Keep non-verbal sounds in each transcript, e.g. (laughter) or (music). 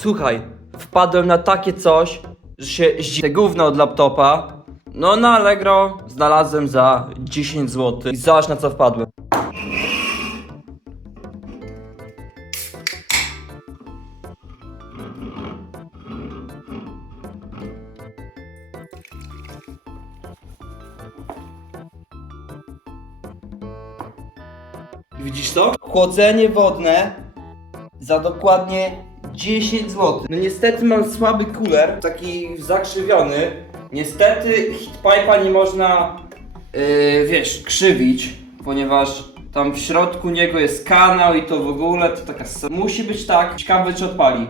Słuchaj, wpadłem na takie coś, że się. Te gówno od laptopa. No na Allegro znalazłem za 10 zł. I zobacz na co wpadłem. Widzisz to? Chłodzenie wodne za dokładnie 10 zł. No niestety mam słaby cooler, taki zakrzywiony. Niestety hitpipe'a nie można, yy, wiesz, krzywić, ponieważ tam w środku niego jest kanał i to w ogóle to taka... s- Musi być tak, ciekawe czy odpali.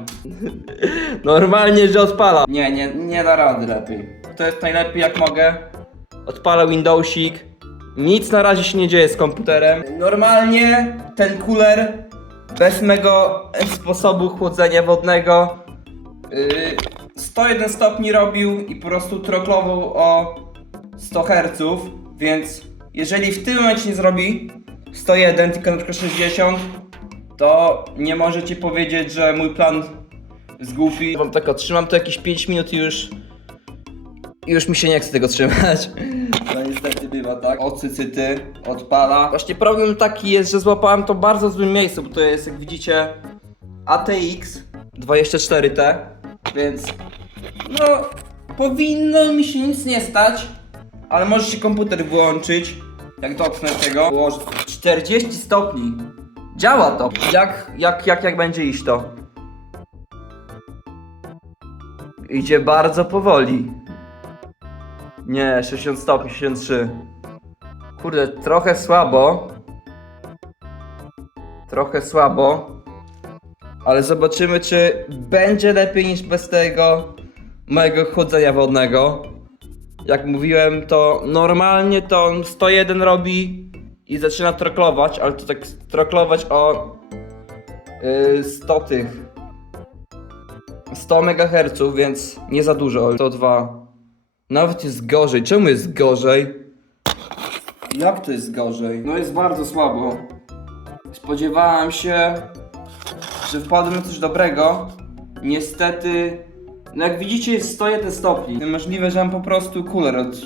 (laughs) Normalnie, że odpala. Nie, nie, nie da rady lepiej. To jest najlepiej jak mogę. Odpala Windowsik. Nic na razie się nie dzieje z komputerem. Normalnie ten cooler bez mego sposobu chłodzenia wodnego yy, 101 stopni robił i po prostu troklował o 100 Hz, więc jeżeli w tym momencie nie zrobi 101, tylko na przykład 60, to nie możecie powiedzieć, że mój plan głupi. Wam tak trzymam to jakieś 5 minut i już i już mi się nie chce tego trzymać. Bywa tak. Ocycyty odpala. Właśnie problem taki jest, że złapałem to w bardzo złym miejscu, bo to jest jak widzicie ATX 24T, więc no powinno mi się nic nie stać, ale może się komputer wyłączyć, jak dotknę tego. Położę 40 stopni. Działa to. Jak, jak, jak, jak będzie iść to? Idzie bardzo powoli. Nie, 60 stopni, 63. Kurde, trochę słabo. Trochę słabo. Ale zobaczymy, czy będzie lepiej niż bez tego mojego chłodzenia wodnego. Jak mówiłem, to normalnie to on 101 robi i zaczyna troklować, ale to tak troklować o yy, 100 tych 100 MHz, więc nie za dużo. To 2. Nawet jest gorzej. Czemu jest gorzej? Jak to jest gorzej? No jest bardzo słabo. Spodziewałem się, że wpadłem na coś dobrego. Niestety, no jak widzicie jest 101 stopni. Możliwe, że mam po prostu cooler od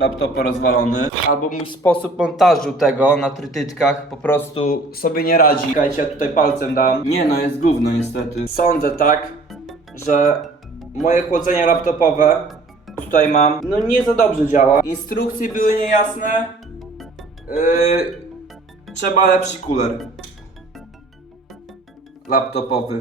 laptopa rozwalony. Albo mój sposób montażu tego na trytytkach po prostu sobie nie radzi. Czekajcie, ja tutaj palcem dam. Nie no, jest gówno niestety. Sądzę tak, że moje chłodzenie laptopowe tutaj mam, no nie za dobrze działa. Instrukcje były niejasne. Yy, trzeba lepszy cooler laptopowy.